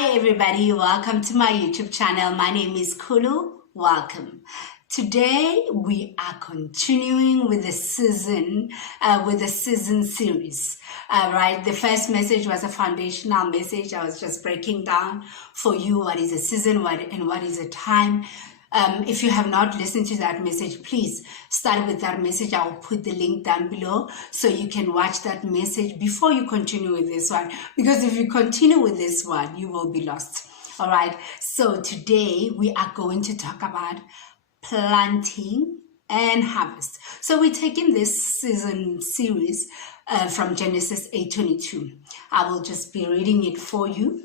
Hi everybody, welcome to my YouTube channel. My name is Kholu. Welcome. Today we are continuing with the season series. Right, the first message was a foundational message. I was just breaking down for you what is a season, what is a time. If you have not listened to that message, please start with that message. I will put the link down below so you can watch that message before you continue with this one. Because if you continue with this one, you will be lost. All right. So today we are going to talk about planting and harvest. So we're taking this season series from Genesis 8:22. I will just be reading it for you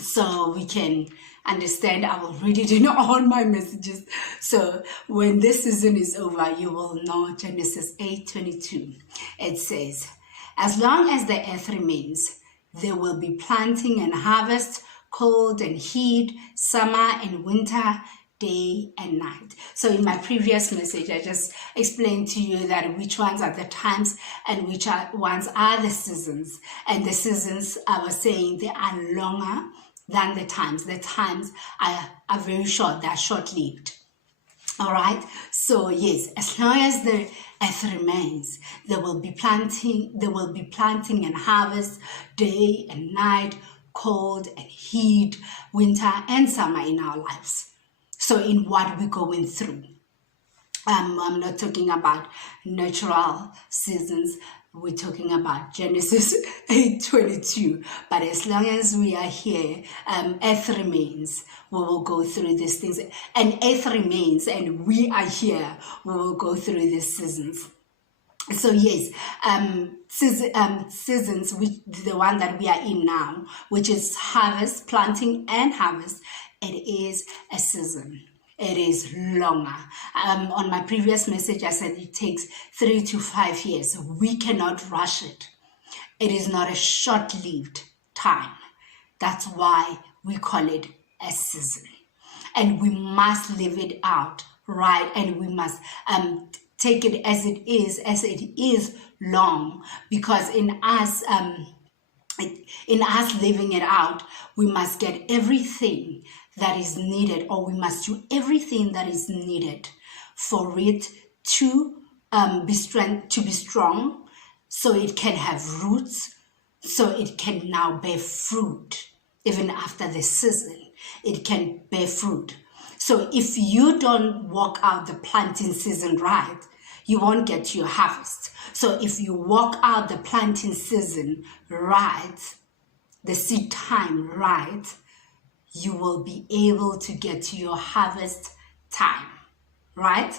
so we can understand. I will read it in all my messages. So when this season is over, you will know Genesis 8:22. It says, as long as the earth remains, there will be planting and harvest, cold and heat, summer and winter, day and night. So in my previous message, I just explained to you that which ones are the times and which ones are the seasons. And the seasons, I was saying, they are longer than the times. The times are very short, they're short-lived. All right. So yes, as long as the earth remains, there will be planting and harvest, day and night, cold and heat, winter and summer in our lives. So in what we're going through. I'm not talking about natural seasons. We're talking about Genesis 8:22. But as long as we are here, earth remains. We will go through these things. And earth remains and we are here. We will go through these seasons. So yes, seasons, which the one that we are in now, which is harvest, planting and harvest, it is a season. It is longer. On my previous message, I said it takes 3 to 5 years. We cannot rush it. It is not a short-lived time. That's why we call it a season. And we must live it out, right? And we must take it as it is long. Because in us living it out, we must get everything that is needed, or we must do everything that is needed for it to be strong, so it can have roots, so it can now bear fruit. Even after the season, it can bear fruit. So if you don't walk out the planting season right, you won't get to your harvest. So if you walk out the planting season right, the seed time right, you will be able to get to your harvest time, right?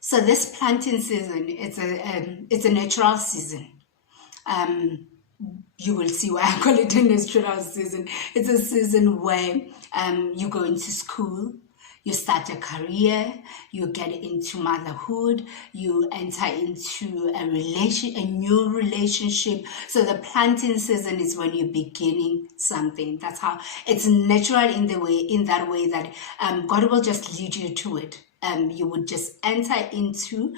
So this planting season, it's a natural season. You will see why I call it a natural season. It's a season where you go into school, you start a career, you get into motherhood, you enter into a new relationship. So the planting season is when you're beginning something. That's how it's natural in that way that God will just lead you to it. You would just enter into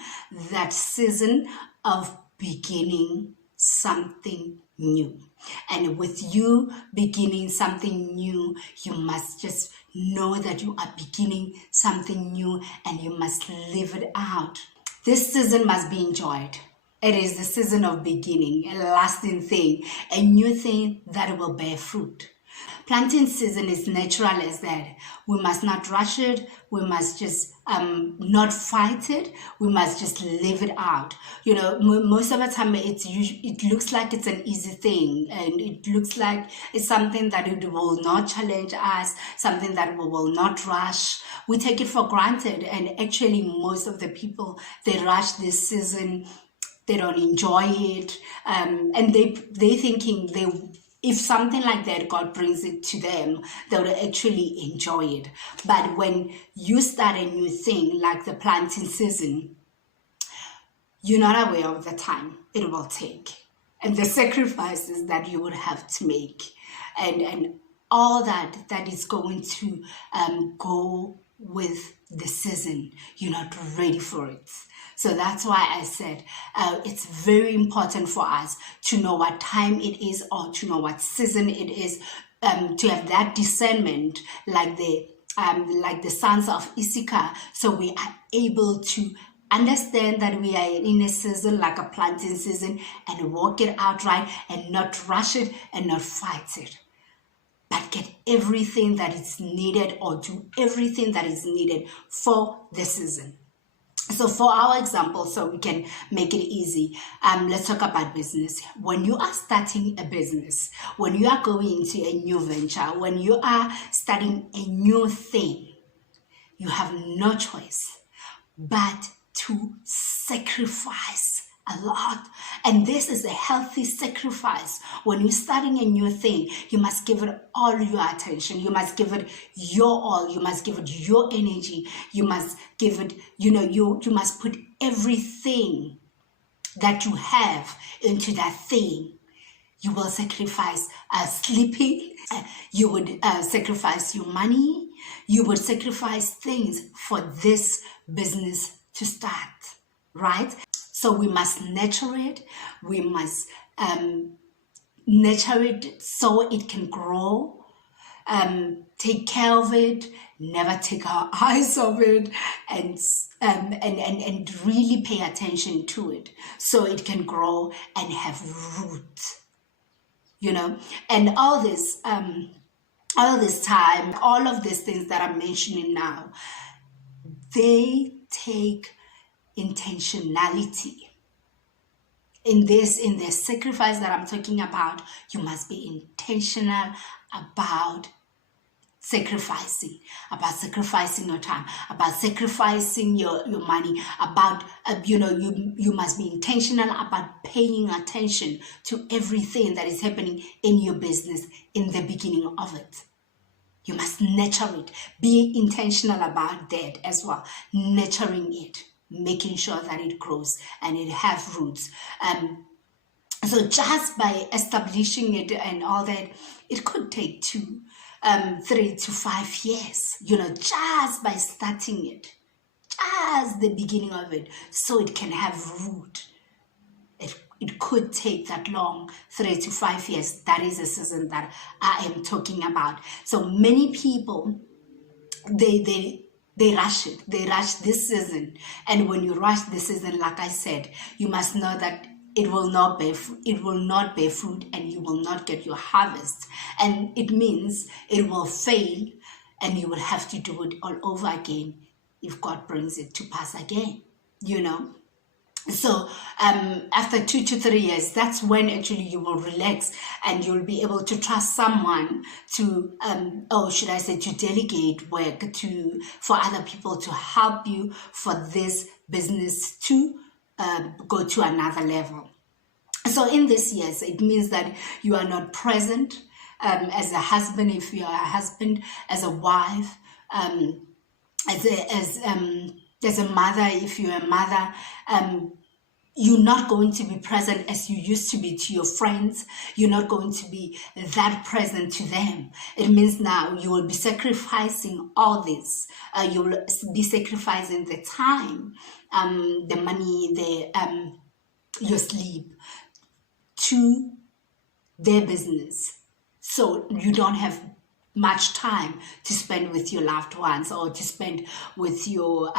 that season of beginning something new. And with you beginning something new, you must just know that you are beginning something new and you must live it out. This season must be enjoyed. It is the season of beginning, a lasting thing, a new thing that will bear fruit. Planting season is natural as that. We must not rush it. We must just not fight it. We must just live it out. You know, most of the time it looks like it's an easy thing, and it looks like it's something that it will not challenge us, something that we will not rush. We take it for granted, and actually most of the people, they rush this season. They don't enjoy it, and they thinking if something like that, God brings it to them, they will actually enjoy it. But when you start a new thing, like the planting season, you're not aware of the time it will take and the sacrifices that you would have to make and all that is going to go with the season. You're not ready for it. So that's why I said it's very important for us to know what time it is, or to know what season it is, to have that discernment like the sons of Issachar, so we are able to understand that we are in a season like a planting season and walk it out right and not rush it and not fight it, but get everything that is needed or do everything that is needed for the season. So for our example, so we can make it easy, let's talk about business. When you are starting a business, when you are going into a new venture, when you are starting a new thing, you have no choice but to sacrifice a lot. And this is a healthy sacrifice. When you're starting a new thing, you must give it all your attention. You must give it your all. You must give it your energy. You must give it, you must put everything that you have into that thing. You will sacrifice sleeping. You would sacrifice your money. You would sacrifice things for this business to start, right? So we must nurture it. We must nurture it so it can grow. Take care of it. Never take our eyes off it, and really pay attention to it so it can grow and have root. And all this time, all of these things that I'm mentioning now, they take intentionality. In the sacrifice that I'm talking about, you must be intentional about sacrificing your time, about sacrificing your money, about you must be intentional about paying attention to everything that is happening in your business in the beginning of it. You must nurture it. Be intentional about that as well, nurturing it, making sure that it grows and it has roots. So just by establishing it and all that, it could take 3 to 5 years, just by starting it, just the beginning of it, so it can have root. It could take that long, 3 to 5 years. That is a season that I am talking about. So many people, they rush it. They rush this season. And when you rush this season, like I said, you must know that it will not bear fruit and you will not get your harvest. And it means it will fail and you will have to do it all over again if God brings it to pass again, So after 2 to 3 years, that's when actually you will relax and you'll be able to trust someone to, to delegate work for other people to help you for this business to go to another level. So in this years, it means that you are not present as a husband, if you are a husband, as a wife, as a mother, if you're a mother. You're not going to be present as you used to be to your friends. You're not going to be that present to them. It means now you will be sacrificing all this. You will be sacrificing the time, the money, your sleep to their business. So you don't have much time to spend with your loved ones or to spend with your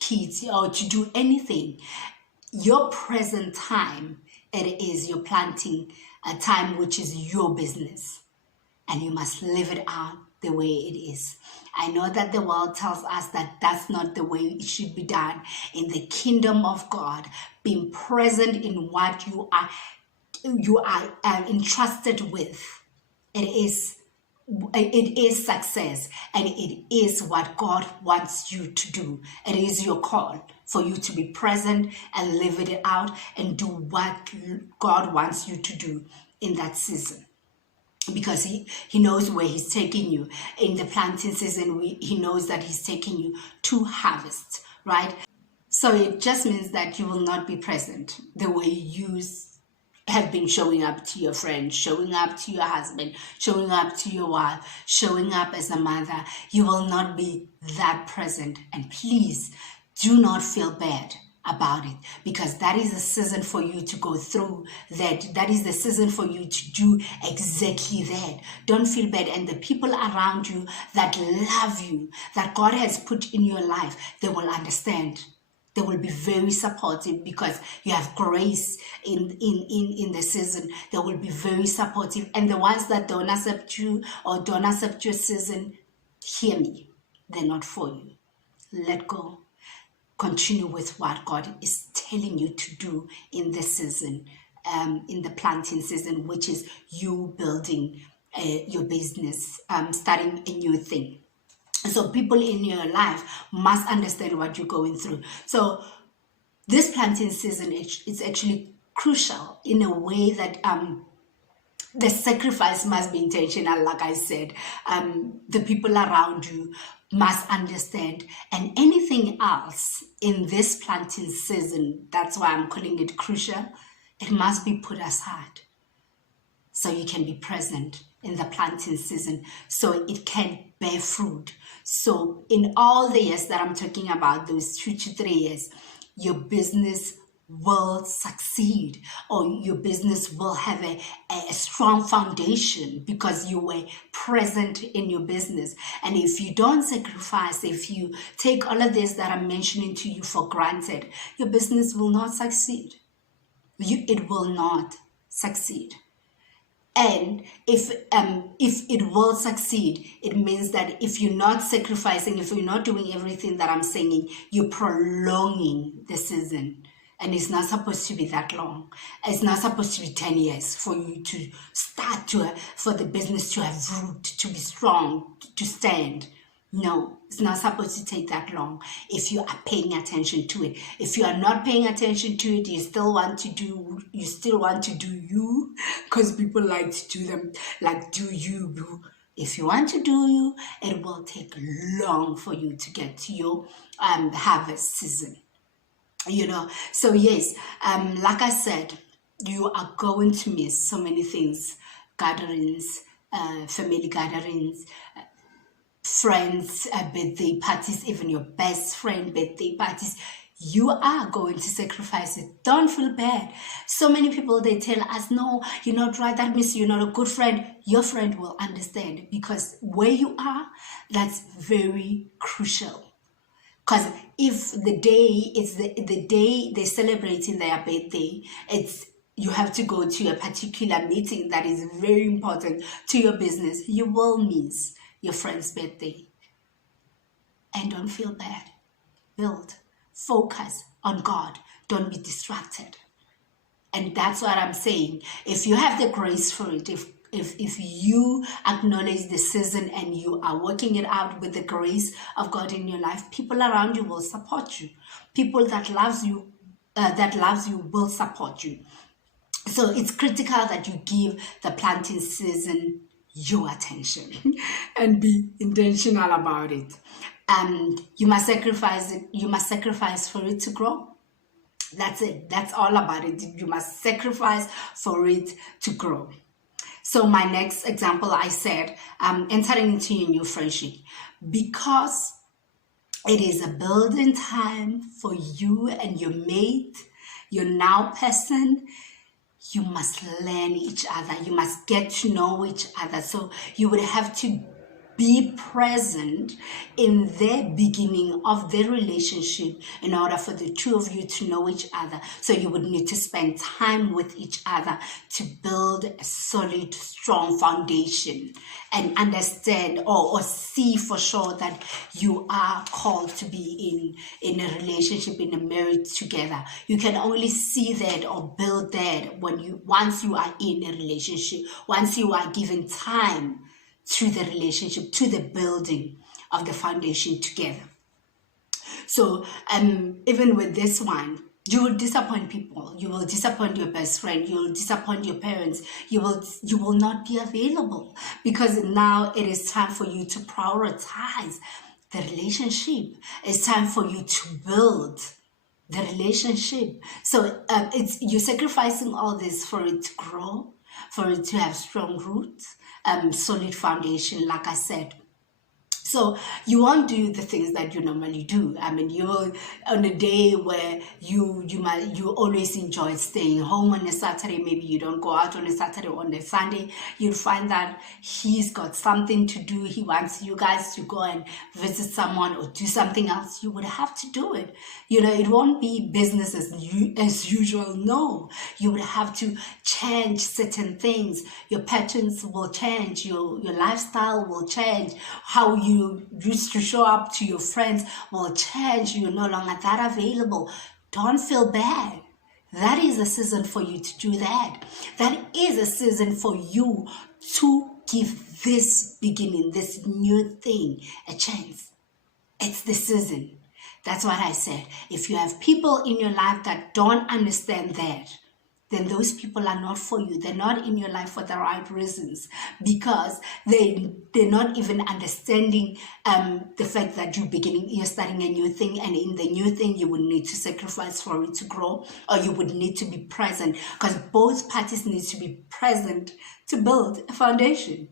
kids or to do anything. Your present time, it is your planting time, which is your business, and you must live it out the way it is. I know that the world tells us that that's not the way it should be done. In the kingdom of God, being present in what you are entrusted with, it is success, and it is what God wants you to do. It is your call for you to be present and live it out and do what God wants you to do in that season, because he knows where he's taking you. In the planting season, he knows that he's taking you to harvest, right? So it just means that you will not be present the way you have been showing up to your friend, showing up to your husband, showing up to your wife, showing up as a mother. You will not be that present. And please do not feel bad about it, because that is the season for you to go through that. That is the season for you to do exactly that. Don't feel bad. And the people around you that love you, that God has put in your life, they will understand. They will be very supportive because you have grace in the season. They will be very supportive. And the ones that don't accept you or don't accept your season, hear me. They're not for you. Let go. Continue with what God is telling you to do in this season, in the planting season, which is you building your business, starting a new thing. So people in your life must understand what you're going through. So this planting season is actually crucial in a way that the sacrifice must be intentional. Like I said, the people around you must understand. And anything else in this planting season, that's why I'm calling it crucial, it must be put aside so you can be present in the planting season, so it can bear fruit. So in all the years that I'm talking about, those 2 to 3 years, your business will succeed, or your business will have a strong foundation because you were present in your business. And if you don't sacrifice, if you take all of this that I'm mentioning to you for granted, your business will not succeed. It will not succeed. And if it will succeed, it means that if you're not sacrificing, if you're not doing everything that I'm saying, you're prolonging the season. And it's not supposed to be that long. It's not supposed to be 10 years for you to start for the business to have root, to be strong, to stand. No, it's not supposed to take that long if you are paying attention to it. If you are not paying attention to it, you still want to do you, because people like to do them like do you, boo. If you want to do you, it will take long for you to get to your harvest season. So yes, like I said, you are going to miss so many things: gatherings, family gatherings, friends, birthday parties, even your best friend birthday parties. You are going to sacrifice it. Don't feel bad. So many people, they tell us, no, you're not right. That means you're not a good friend. Your friend will understand, because where you are, that's very crucial. Because if the day is the day they're celebrating their birthday, you have to go to a particular meeting that is very important to your business, you will miss your friend's birthday. And don't feel bad. Build. Focus on God. Don't be distracted. And that's what I'm saying. If you have the grace for it, if you acknowledge the season and you are working it out with the grace of God in your life, people around you will support you. People that loves you will support you. So it's critical that you give the planting season your attention and be intentional about it. And you must sacrifice it. You must sacrifice for it to grow. That's it. That's all about it. You must sacrifice for it to grow. So my next example, I said, entering into your new friendship, because it is a building time for you and your mate, your now person. You must learn each other. You must get to know each other. So you would have to be present in the beginning of their relationship in order for the two of you to know each other. So you would need to spend time with each other to build a solid, strong foundation and understand or see for sure that you are called to be in a relationship, in a marriage together. You can only see that or build that once you are in a relationship, once you are given time to the relationship, to the building of the foundation together. So even with this one, you will disappoint people. You will disappoint your best friend. You will disappoint your parents. You will not be available, because now it is time for you to prioritize the relationship. It's time for you to build the relationship. So you're sacrificing all this for it to grow, for it to have strong roots, solid foundation, like I said. So you won't do the things that you normally do. I mean, you're on a day where you always enjoy staying home on a Saturday. Maybe you don't go out on a Saturday or on a Sunday. You'll find that he's got something to do. He wants you guys to go and visit someone or do something else. You would have to do it. It won't be business as usual. No, you would have to change certain things. Your patterns will change. Your lifestyle will change. How you used to show up to your friends will change. You're no longer that available. Don't feel bad. That is a season for you to do that. That is a season for you to give this beginning, this new thing, a chance. It's the season. That's what I said. If you have people in your life that don't understand that, then those people are not for you. They're not in your life for the right reasons, because they're not even understanding the fact that you're starting a new thing, and in the new thing you would need to sacrifice for it to grow, or you would need to be present, because both parties need to be present to build a foundation.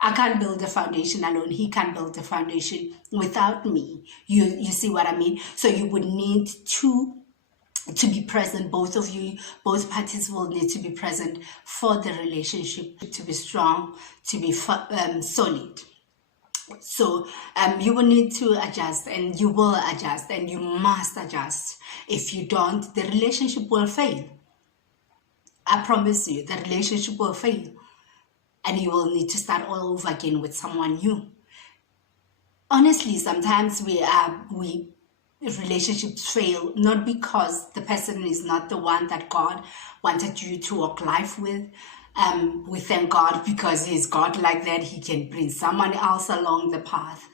I can't build a foundation alone. He can't build a foundation without me. You see what I mean? So you would need to be present. Both of you, both parties will need to be present for the relationship to be strong, to be solid. So you will need to adjust, and you will adjust, and you must adjust. If you don't, the relationship will fail. I promise you, the relationship will fail, and you will need to start all over again with someone new. Honestly, sometimes relationships fail not because the person is not the one that God wanted you to walk life with. We thank God because He's God like that. He can bring someone else along the path.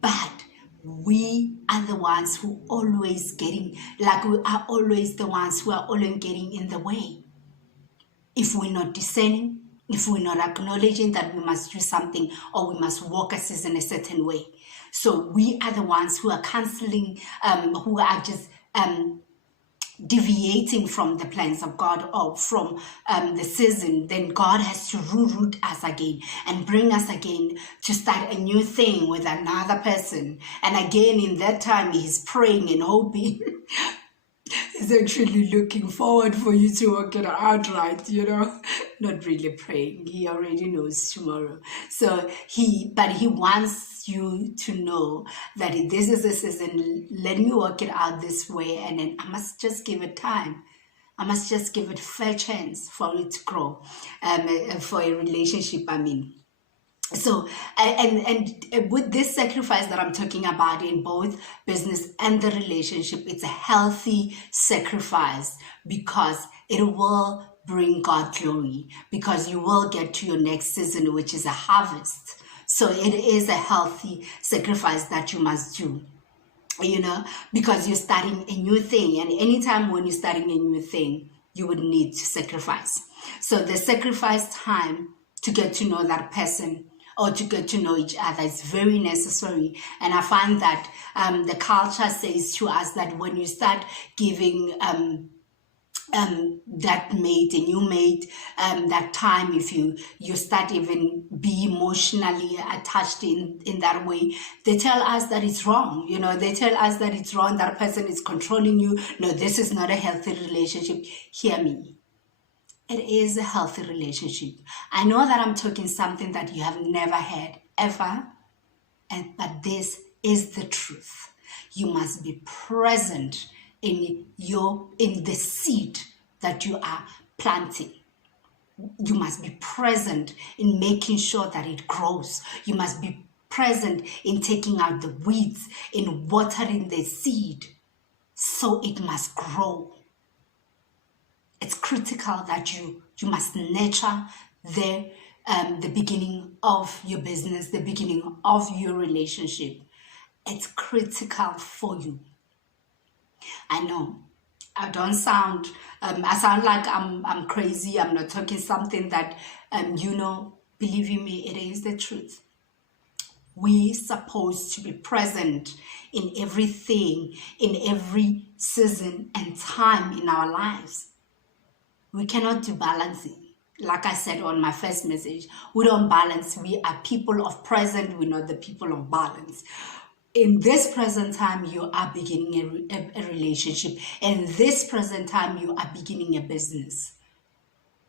But we are the ones who we are always the ones who are always getting in the way. If we're not discerning, if we're not acknowledging that we must do something or we must walk a season a certain way. So we are the ones who are canceling, who are just deviating from the plans of God or from the season. Then God has to root us again and bring us again to start a new thing with another person. And again, in that time, He's praying and hoping. He's actually looking forward for you to work it out right, not really praying. He already knows tomorrow. So but he wants you to know that this is a season. Let me work it out this way, and then I must just give it time. I must just give it fair chance for it to grow, for a relationship, I mean. So, and with this sacrifice that I'm talking about in both business and the relationship, it's a healthy sacrifice because it will bring God glory, because you will get to your next season, which is a harvest. So it is a healthy sacrifice that you must do, because you're starting a new thing. And anytime when you're starting a new thing, you would need to sacrifice. So the sacrifice time to get to know that person or to get to know each other is very necessary. And I find that the culture says to us that when you start giving that mate, a new mate, that time, if you start even be emotionally attached in that way, they tell us that it's wrong. They tell us that it's wrong, that person is controlling you. No, this is not a healthy relationship. Hear me. It is a healthy relationship. I know that I'm talking something that you have never heard ever, but this is the truth. You must be present in the seed that you are planting. You must be present in making sure that it grows. You must be present in taking out the weeds, in watering the seed, so it must grow. It's critical that you must nurture the beginning of your business, the beginning of your relationship. It's critical for you. I know I don't sound, I sound like I'm crazy. I'm not talking something that, believe you me, it is the truth. We're supposed to be present in everything, in every season and time in our lives. We cannot do balancing. like I said on my first message, we don't balance. We are people of present. We're not the people of balance. In this present time, you are beginning a relationship. In this present time, you are beginning a business.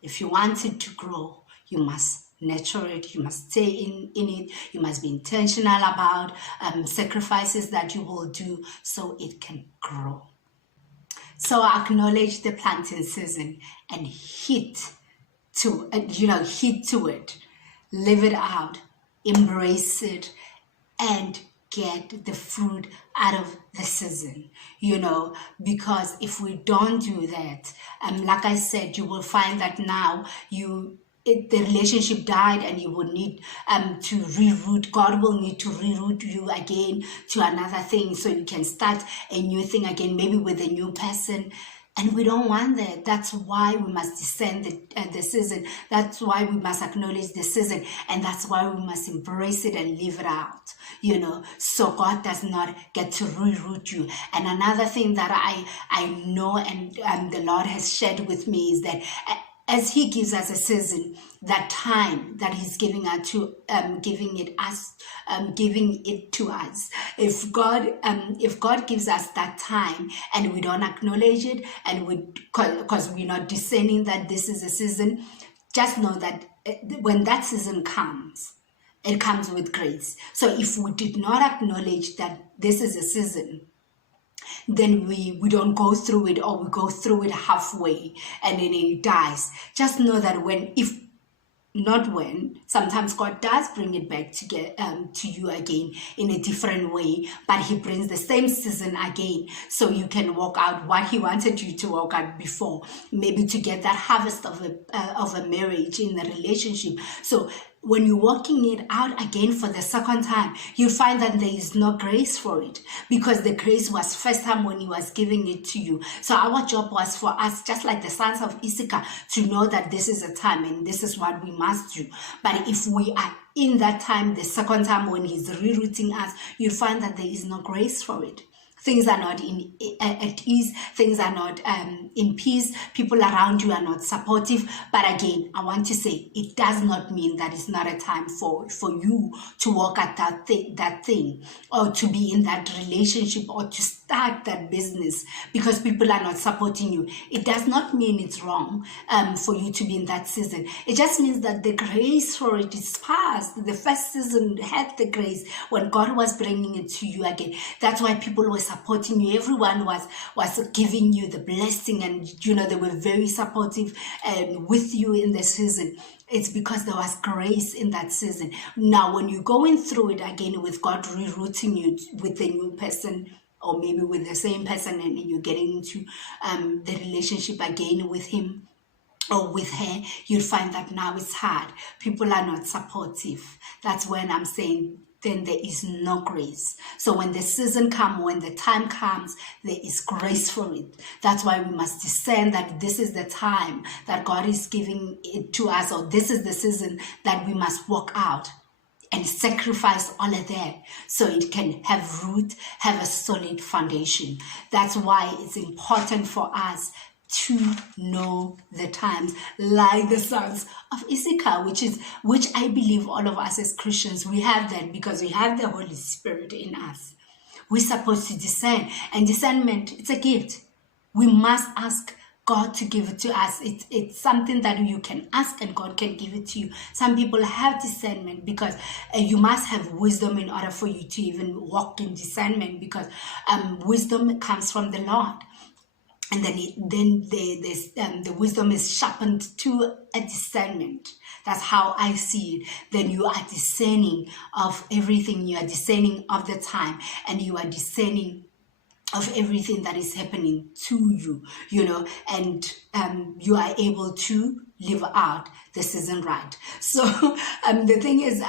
If you want it to grow, you must nurture it. You must stay in it. You must be intentional about sacrifices that you will do so it can grow. So acknowledge the planting season and hit to it, live it out, embrace it, and get the fruit out of the season, because if we don't do that, like I said, you will find that now the relationship died, and you will need to reroute. God will need to reroute you again to another thing so you can start a new thing again, maybe with a new person. And we don't want that. That's why we must discern the season. That's why we must acknowledge the season. And that's why we must embrace it and live it out, so God does not get to reroute you. And another thing that I know and the Lord has shared with me is that as He gives us a season, that time that He's giving it to us. If God gives us that time and we don't acknowledge it, and because we're not discerning that this is a season, just know that when that season comes, it comes with grace. So if we did not acknowledge that this is a season, then we don't go through it, or we go through it halfway and then it dies. Just know that sometimes God does bring it back to you again in a different way, but He brings the same season again so you can walk out what He wanted you to walk out before, maybe to get that harvest of a marriage in the relationship. So when you're walking it out again for the second time, you find that there is no grace for it, because the grace was first time when He was giving it to you. So our job was for us, just like the sons of Issachar, to know that this is a time and this is what we must do. But if we are in that time, the second time when He's rerouting us, you find that there is no grace for it. Things are not at ease. Things are not in peace. People around you are not supportive. But again, I want to say it does not mean that it's not a time for you to work at that thing, or to be in that relationship, or to start that business because people are not supporting you. It does not mean it's wrong for you to be in that season. It just means that the grace for it is past. The first season had the grace when God was bringing it to you again. That's why people were supporting you. Everyone was giving you the blessing, and they were very supportive with you in the season. It's because there was grace in that season. Now, when you're going through it again with God rerouting you with a new person, or maybe with the same person, and you're getting into the relationship again with him or with her, you'll find that now it's hard. People are not supportive. That's when I'm saying then there is no grace. So when the season comes, when the time comes, there is grace for it. That's why we must discern that this is the time that God is giving it to us, or this is the season that we must walk out and sacrifice all of that so it can have root, have a solid foundation. That's why it's important for us to know the times, like the sons of Issachar, which I believe all of us as Christians, we have that because we have the Holy Spirit in us. We're supposed to discern, and discernment, it's a gift. We must ask God to give it to us. It's something that you can ask and God can give it to you. Some people have discernment because you must have wisdom in order for you to even walk in discernment, because wisdom comes from the Lord. And then the wisdom is sharpened to a discernment. That's how I see it. Then you are discerning of everything. You are discerning of the time, and you are discerning of everything that is happening to you, and you are able to live out the season right. So the thing is,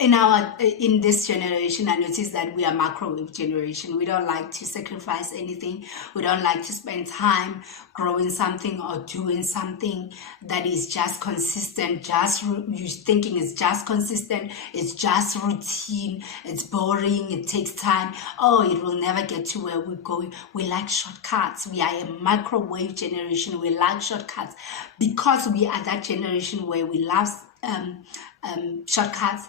in this generation, I notice that we are microwave generation. We don't like to sacrifice anything. We don't like to spend time growing something or doing something that is just consistent. Just you thinking it's just consistent. It's just routine. It's boring. It takes time. Oh, it will never get to where we're going. We like shortcuts. We are a microwave generation. We like shortcuts because we are that generation where we love shortcuts.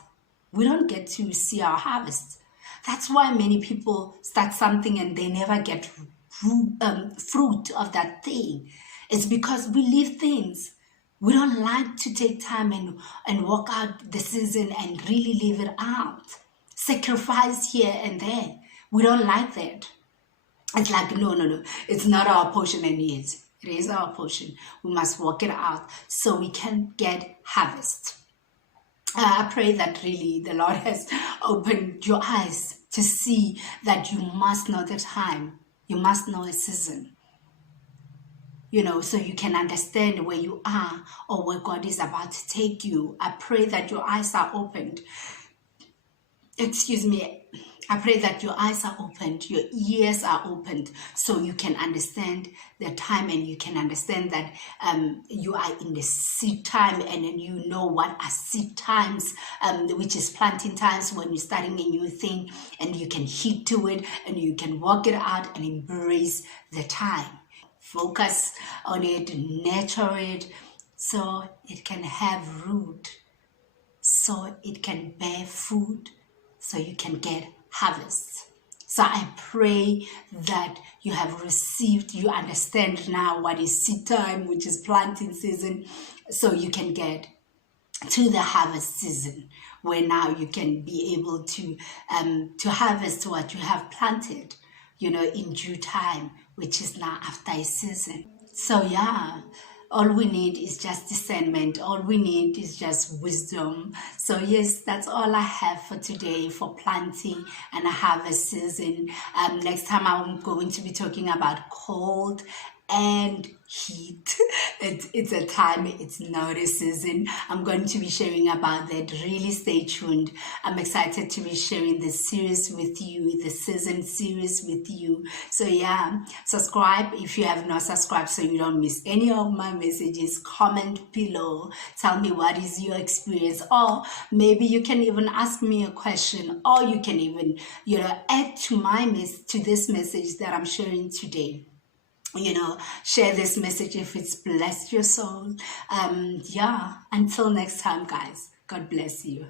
We don't get to see our harvest. That's why many people start something and they never get fruit of that thing. It's because we leave things. We don't like to take time and walk out the season and really live it out. Sacrifice here and there. We don't like that. It's like, no. It's not our portion, and yet it is our portion. We must work it out so we can get harvest. I pray that really the Lord has opened your eyes to see that you must know the time. You must know a season. So you can understand where you are or where God is about to take you. I pray that your eyes are opened. I pray that your eyes are opened, your ears are opened, so you can understand the time, and you can understand that you are in the seed time, and then you know what are seed times, which is planting times, when you're starting a new thing, and you can heed to it, and you can work it out and embrace the time. Focus on it, nurture it, so it can have root, so it can bear fruit, so you can get harvest. So I pray that you have received, you understand now what is seed time, which is planting season, so you can get to the harvest season, where now you can be able to harvest what you have planted, in due time, which is now after a season. So all we need is just discernment. All we need is just wisdom. So yes, that's all I have for today for planting and harvest season. Next time I'm going to be talking about cold and heat. It's a time, it's not a season. I'm going to be sharing about that. Really stay tuned. I'm excited to be sharing this series with you, the season series with you. So subscribe if you have not subscribed so you don't miss any of my messages. Comment below, tell me what is your experience, or maybe you can even ask me a question, or you can even add to this message that I'm sharing today. Share this message if it's blessed your soul. Until next time, guys, God bless you.